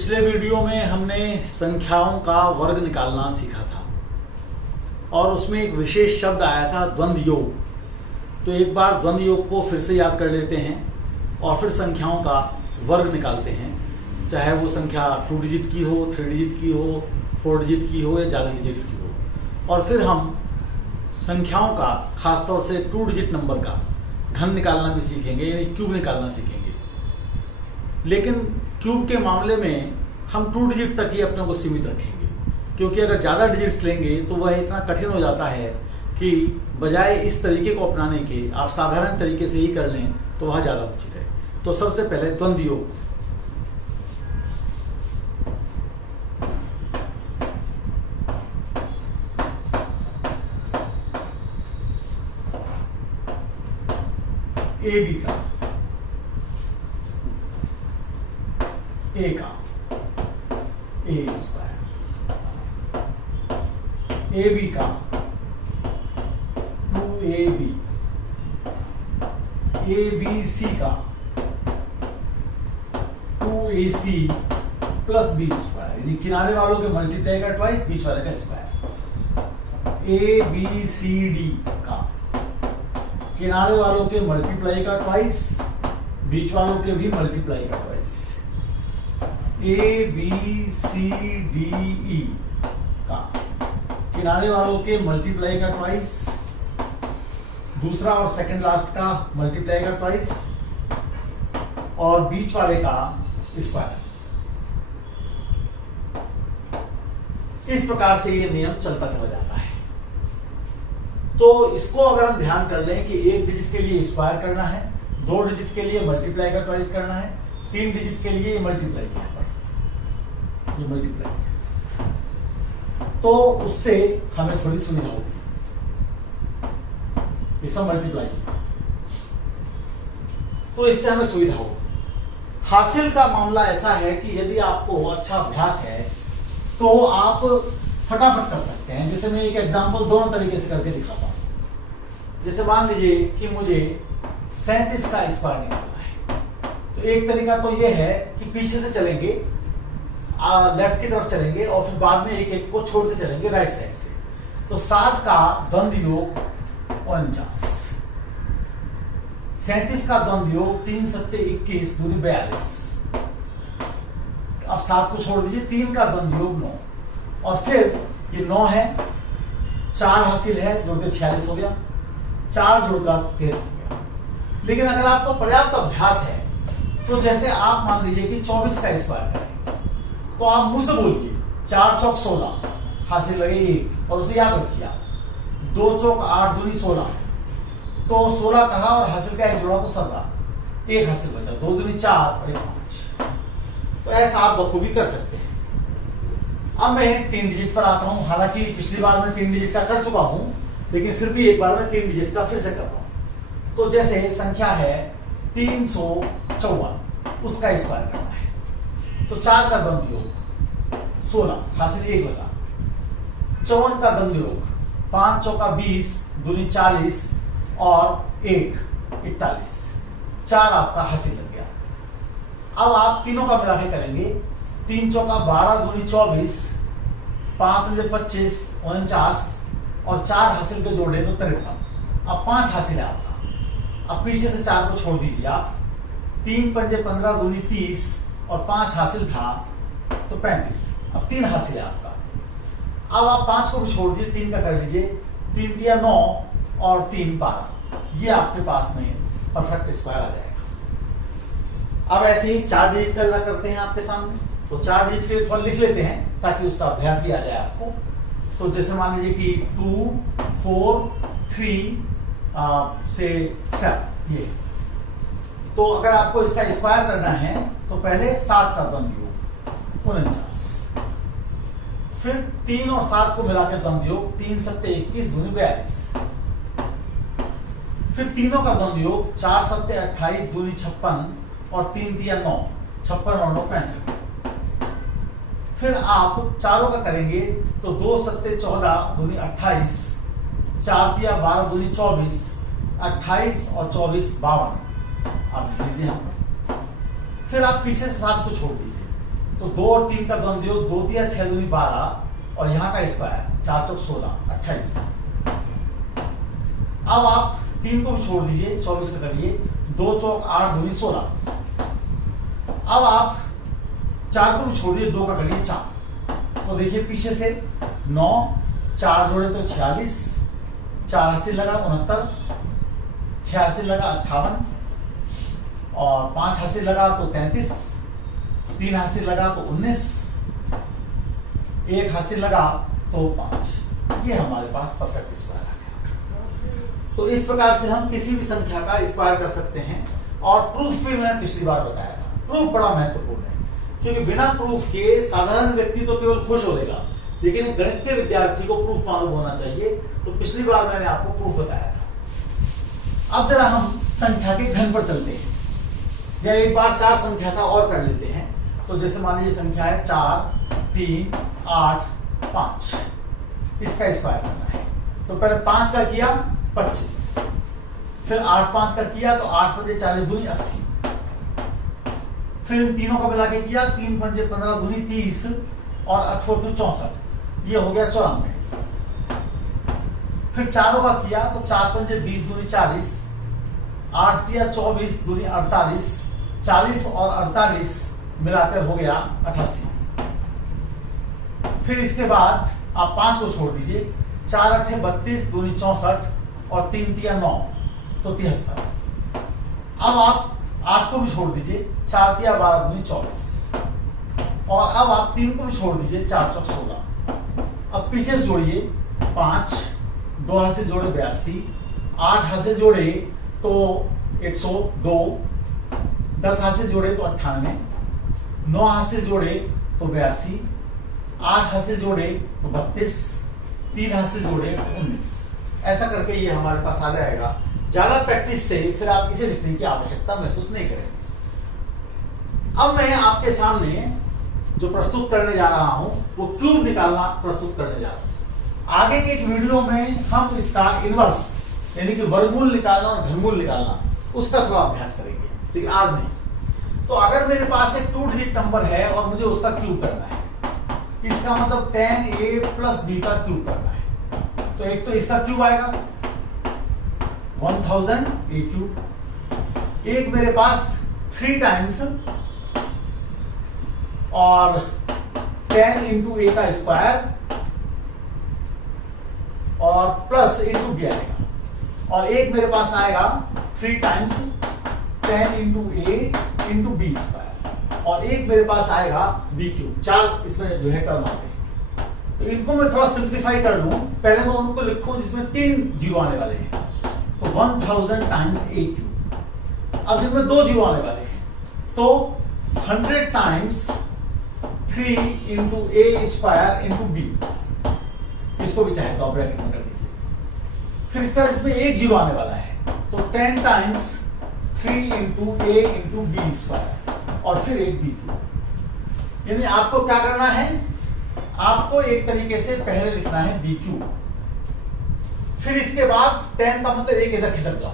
पिछले वीडियो में हमने संख्याओं का वर्ग निकालना सीखा था और उसमें एक विशेष शब्द आया था द्वंद्व योग। तो एक बार द्वंद्व योग को फिर से याद कर लेते हैं और फिर संख्याओं का वर्ग निकालते हैं, चाहे वो संख्या 2 डिजिट की हो, 3 डिजिट की हो, 4 डिजिट की हो या ज़्यादा डिजिट्स की हो। और फिर हम संख्याओं का खासतौर से 2 डिजिट नंबर का घन निकालना भी सीखेंगे, यानी क्यूब निकालना सीखेंगे। लेकिन क्यूब के मामले में हम 2 डिजिट तक ही अपने को सीमित रखेंगे, क्योंकि अगर ज़्यादा डिजिट्स लेंगे तो वह इतना कठिन हो जाता है कि बजाय इस तरीके को अपनाने के आप साधारण तरीके से ही कर लें तो वह ज़्यादा उचित है। तो सबसे पहले द्वंद्व योग। ए बी का ए का ए स्क्वायर, ए बी का 2ab, ए बी सी का 2ac प्लस बी स्क्वायर, यानी किनारे वालों के मल्टीप्लाई का ट्वाइस, बीच वाले का square. A B C D का किनारे वालों के मल्टीप्लाई का ट्वाइस, बीच वालों के भी मल्टीप्लाई का twice. A B C D E का किनारे वालों के मल्टीप्लाई का ट्वाइस, दूसरा और सेकंड लास्ट का मल्टीप्लाई का ट्वाइस और बीच वाले का स्क्वायर। इस प्रकार से ये नियम चलता चला जाता है। तो इसको अगर हम ध्यान कर लें कि 1 डिजिट के लिए स्क्वायर करना है, 2 डिजिट के लिए मल्टीप्लाई का ट्वाइस करना है, 3 डिजिट के लिए मल्टीप्लाई है, ये मल्टीप्लाई है, तो उससे हमें थोड़ी सुविधा होगी। ये सब मल्टीप्लाई है तो इससे हमें सुविधा होगी। हासिल का मामला ऐसा है कि यदि आपको अच्छा अभ्यास है तो आप फटाफट कर सकते हैं। जैसे मैं एक एग्जांपल दोनों तरीके से करके दिखाता हूं। जैसे मान लीजिए कि मुझे 37 का स्क्वायर निकालना है, तो एक तरीका तो यह है कि पीछे से चलेंगे, लेफ्ट की तरफ चलेंगे और फिर बाद में एक एक को छोड़ते चलेंगे राइट साइड से। तो 7 का द्वंद्व योग 49, 37 का द्वंद्व योग 3 7 21 दूनी 42। अब 7 को छोड़ दीजिए, 3 का द्वंद्व योग 9 और फिर ये 9 है, 4 हासिल है, जोड़कर 46 हो गया, 4 जोड़कर 13 हो गया। लेकिन अगर आपको पर्याप्त अभ्यास है तो जैसे आप मान लीजिए कि 24 का स्क्वायर करें तो आप मुंह से बोलिए 4 चौक 16, हासिल लगे 1 और उसे याद रखिए आप। 2 चौक 8 दूनी 16, तो 16 कहा और हासिल का 1 जोड़ा तो 17, 1 हासिल बचा, 2 दूनी 4 और 1 5। तो ऐसा आप बखूबी कर सकते हैं। अब मैं 3 डिजिट पर आता हूं। हालांकि पिछली बार मैं 3 डिजिट का कर चुका हूं, लेकिन फिर भी एक बार मैं 3 डिजिट का फिर से कर रहा हूं। तो जैसे संख्या है 354, उसका स्क्वायर करना है तो 4 का द्वंद्व योग 16, हासिल 1 लगा। 54 का द्वंद्व योग 5 चौका 20 दूनी 40 और 1 41, 4 आपका हासिल लग गया। अब आप तीनों का मिला के करेंगे, 3 चौका 12 दूनी 24, 5 25 49 और 4 हासिल के जोड़े तो 53। अब 5 हासिल है आपका। अब पीछे से 4 को छोड़ दीजिए आप, 3 पंजे 15 दूनी 30 और 5 हासिल था तो 35। अब 3 हासिल है आपका। अब आप 5 को भी छोड़ दीजिए, 3 का कर लीजिए, 3 तिया 9 और 3 12। ये आपके पास में परफेक्ट स्क्वायर आ जाएगा। अब ऐसे ही 4 डिजिट का करते हैं आपके सामने, तो 4 डिजिट के लिए थोड़ा लिख लेते हैं ताकि उसका अभ्यास भी आ जाए आपको। तो जैसे मान लीजिए कि 2 4 3 से 7 ये। तो अगर आपको इसका स्क्वायर करना है तो पहले 7 का द्वंद्व योग 49, फिर 3 और 7 को मिलाकर द्वंद्व योग 3 7 21 दूनी 42, फिर तीनों का द्वंद्व योग 4 7 28 दूनी 56 और 3 तिया 9, 56 और 9 65। फिर आप चारों का करेंगे तो 2 7 14 दूनी 28, 4 तिया 12 दूनी 24, 28 और 24 52। आप लिख लीजिए यहाँ पर। फिर आप पीछे से 7 को छोड़ दीजिए तो 2 और 3 का द्वंद्व योग 2 तिया 6 दूनी 12 और यहाँ का स्क्वायर 4 चौक 16 28। अब आप 3 को भी छोड़ दीजिए, 24 का करिए, 2 चौक 8 दूनी 16। अब आप 4 को भी छोड़ दीजिए, 2 का करिए 4। तो देखिए पीछे से 9, 4 जोड़े तो 46, 4 हासिल लगा 69, 6 हासिल लगा 58 और 5 हासिल लगा तो 33, 3 हासिल लगा तो 19, 1 हासिल लगा तो 5। ये हमारे पास परफेक्ट स्क्वायर आ गया। तो इस प्रकार से हम किसी भी संख्या का स्क्वायर कर सकते हैं। और प्रूफ भी मैंने पिछली बार बताया था, प्रूफ बड़ा महत्वपूर्ण है, क्योंकि बिना प्रूफ के साधारण व्यक्ति तो केवल खुश हो देगा, लेकिन गणित के विद्यार्थी को प्रूफ मालूम होना चाहिए। तो पिछली बार मैंने आपको प्रूफ बताया था। अब जरा हम संख्या के घन पर चलते हैं, या एक बार 4 संख्या का और कर लेते हैं। तो जैसे मान लीजिए संख्या है 4, 3, 8, 5, इसका स्क्वायर करना है। तो पहले 5 का किया 25, फिर 8 5 का किया तो 8 पंजे 40 दूनी 80, फिर इन तीनों का मिला के किया 3 पंजे 15 दूनी 30 और 8 4 64, ये हो गया 94। फिर चारों का किया तो 4 पंजे 20 दूनी 40, 8 तिया 24 दूनी 48, 40 और 48 मिलाकर हो गया 88। फिर इसके बाद आप 5 को छोड़ दीजिए, 4 अट्ठे 32 दूनी 64 और 3 तिया 9 तो 73। अब आप 8 को भी छोड़ दीजिए, 4 तिया 12 दूनी 24 और अब आप 3 को भी छोड़ दीजिए, 4 चौक 16। अब पीछे जोड़िए 5, 2 हाथ से जोड़े 82, 8 हाथ से जोड़े तो 102, 10 हाथ से जोड़े तो 98, 9 हाथ से जोड़े तो 82, 8 हाथ से जोड़े तो 32, 3 हाथ से जोड़े तो 19। ऐसा करके ये हमारे पास आ जाएगा। ज्यादा प्रैक्टिस से फिर आप इसे लिखने की आवश्यकता महसूस नहीं करेंगे। अब मैं आपके सामने जो प्रस्तुत करने जा रहा हूं वो क्यूब निकालना प्रस्तुत करने जा रहा हूं। आगे के एक वीडियो में हम इसका इनवर्स यानी कि वर्गमूल निकालना और घनमूल निकालना उसका थोड़ा अभ्यास करेंगे, लेकिन आज नहीं। तो अगर मेरे पास एक 2 डिजिट नंबर है और मुझे उसका क्यूब करना है, इसका मतलब 10a + b का क्यूब करना है। तो एक तो इसका क्यूब आएगा 1000 a क्यूब, एक मेरे पास 3 टाइम्स और 10 इंटू a का स्क्वायर और प्लस इंटू b आएगा, और एक मेरे पास आएगा 3 times 10 into a into b square और एक मेरे पास आएगा b क्यूब। 4 इसमें जो है टर्म आते हैं। तो इनको मैं थोड़ा सिंप्लीफाई कर लूं, पहले मैं उनको लिखूं जिसमें 3 जीरो आने वाले हैं। तो 1000 टाइम्स a क्यूब। अब जिसमें 2 जीरो आने वाले हैं तो 100 times 3 into a square into b, इसको भी चाहे तो आप ब्रैकेट में कर दीजिए। फिर इसका इसमें 1 जीरो आने वाला है तो 10 times 3 into a into b square और फिर एक b क्यूब। यानी आपको क्या करना है, आपको एक तरीके से पहले लिखना है b क्यूब, फिर इसके बाद 10 का मतलब एक इधर खिसक जाओ,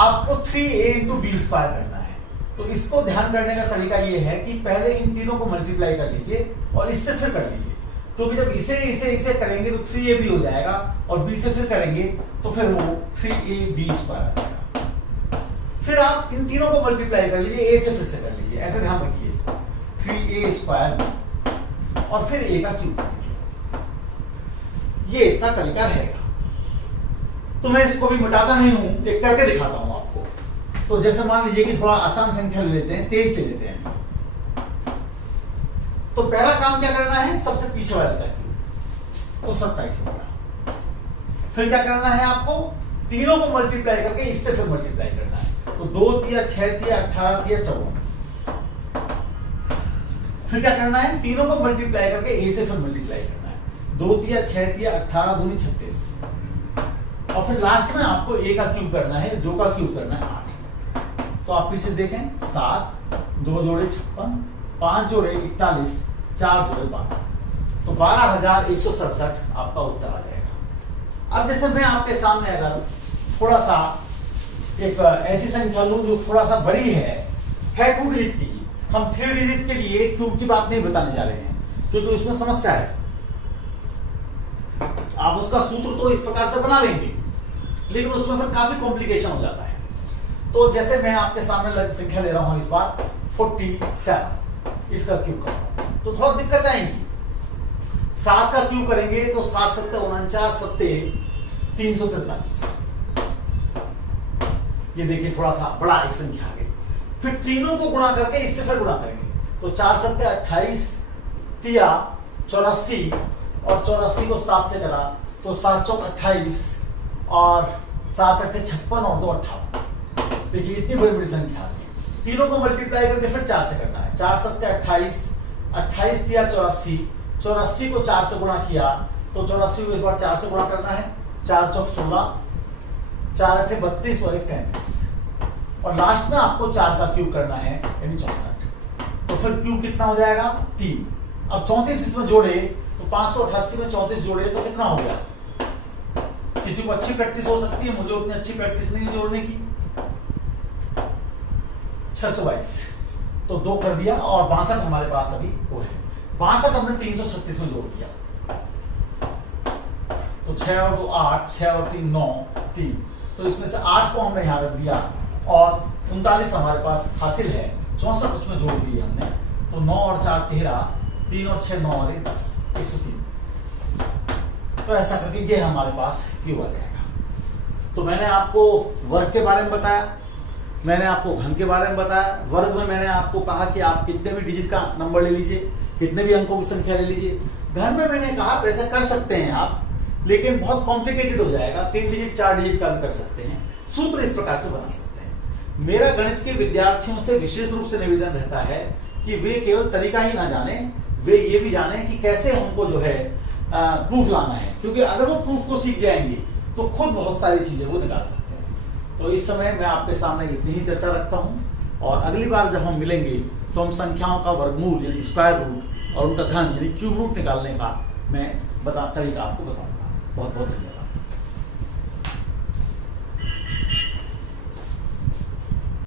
आपको 3a इंटू b स्क्वायर करना है। तो इसको ध्यान करने का तरीका ये है कि पहले इन तीनों को मल्टीप्लाई कर लीजिए और इससे फिर कर लीजिए, क्योंकि जब इसे करेंगे तो 3ab हो जाएगा और b से फिर करेंगे तो फिर वो 3ab स्क्वायर आ जाएगा। फिर आप इन तीनों को मल्टीप्लाई कर लीजिए, a से फिर से कर लीजिए, ऐसे ध्यान रखिए इसको, 3a स्क्वायर और फिर a का क्यूब कर लीजिए। ये इसका तरीका रहेगा। तो मैं इसको भी मिटाता नहीं हूं, एक करके दिखाता हूं आपको। तो जैसे मान लीजिए कि थोड़ा आसान संख्या ले लेते हैं, 23 ले लेते हैं। तो पहला काम क्या करना है, सबसे पीछे वाले का क्यूब, तो 27 होगा। फिर क्या करना है, आपको तीनों को मल्टीप्लाई करके इससे फिर मल्टीप्लाई करना है। तो 2 तिया 6 तिया 18 तिया 54। फिर क्या करना है, तीनों को मल्टीप्लाई करके a से फिर मल्टीप्लाई करना है। 2 तिया 6 तिया 18 दूनी 36 और फिर लास्ट में आपको a का क्यूब करना है, 2 का क्यूब करना है 8। तो आप पीछे देखें, 7 2 जोड़े 56, 5 जोड़े 41, 4 जोड़े 12, तो 12,167 आपका उत्तर आ जाएगा। अब जैसे मैं आपके सामने अगर थोड़ा सा एक ऐसी संख्या लूं जो थोड़ा सा बड़ी है 2 डिजिट की, हम 3 डिजिट के लिए क्यूब की बात नहीं बताने जा रहे हैं, क्योंकि उसमें समस्या है। आप उसका सूत्र तो इस प्रकार से बना लेंगे, लेकिन उसमें फिर काफी कॉम्प्लिकेशन हो जाता है। तो जैसे मैं आपके सामने संख्या ले रहा हूं इस बार 47, इसका क्यूब करूंगा तो थोड़ा दिक्कत आएंगी। 7 का क्यूब करेंगे तो 7 सत्ते 49 सत्ते 343। ये देखिए थोड़ा सा बड़ा एक संख्या आ गई। फिर तीनों को गुणा करके इससे फिर गुणा करेंगे तो 4 सत्ते 28, तिया 84 और 84 को 7 से करा तो 7 चौक 28 और 7 अट्ठे 56 और 2 58। देखिए इतनी बड़ी बड़ी संख्या आ गई। तीनों को मल्टीप्लाई करके फिर 4 से करना है। 4 सत्ते 28, 28 तिया 84, 84 को 4 से गुणा किया तो 84 को इस बार 4 से गुणा करना है। 4 चौक 16, 4 अट्ठे 32 और 1 33 और लास्ट में आपको 4 का क्यूब करना है यानी 64। तो फिर क्यूब कितना हो जाएगा 3। अब 34 इसमें जोड़े तो 588 में 34 जोड़े तो कितना हो गया। किसी को अच्छी प्रैक्टिस हो सकती है, मुझे उतनी अच्छी प्रैक्टिस नहीं है जोड़ने की। 622 तो 2 कर दिया और 62 हमारे पास अभी वो है। 62 हमने 336 में जोड़ दिया तो 6 और 2 8, 6 और 3 9, 3 तो इसमें से 8 को हमने यहां रख दिया और 39 हमारे पास हासिल है। 64 उसमें जोड़ दिए हमने तो 9 और 4 13, 3 और 6 9 और 1 10, 103। तो ऐसा करके ये हमारे पास क्यूब आ जाएगा। तो मैंने आपको वर्ग के बारे में बताया, मैंने आपको घन के बारे में बताया। वर्ग में मैंने आपको कहा कि आप कितने भी डिजिट का नंबर ले लीजिए, कितने भी अंकों की संख्या ले लीजिए। घन में मैंने कहा वैसे कर सकते हैं आप, लेकिन बहुत कॉम्प्लिकेटेड हो जाएगा। 3 डिजिट 4 डिजिट का भी कर सकते हैं। सूत्र इस प्रकार से बना सकते हैं। मेरा गणित के विद्यार्थियों से विशेष रूप से निवेदन रहता है कि वे केवल तरीका ही ना जाने, वे ये भी जाने कि कैसे हमको जो है प्रूफ लाना है, क्योंकि अगर वो प्रूफ को सीख जाएंगे तो खुद बहुत सारी चीजें वो निकाल सकते हैं। तो इस समय मैं आपके सामने इतनी ही चर्चा रखता हूं और अगली बार जब हम मिलेंगे तो हम संख्याओं का वर्गमूल यानी स्क्वायर रूट और उनका घन यानी क्यूब रूट निकालने का मैं तरीका आपको बताऊंगा। बहुत बहुत धन्यवाद।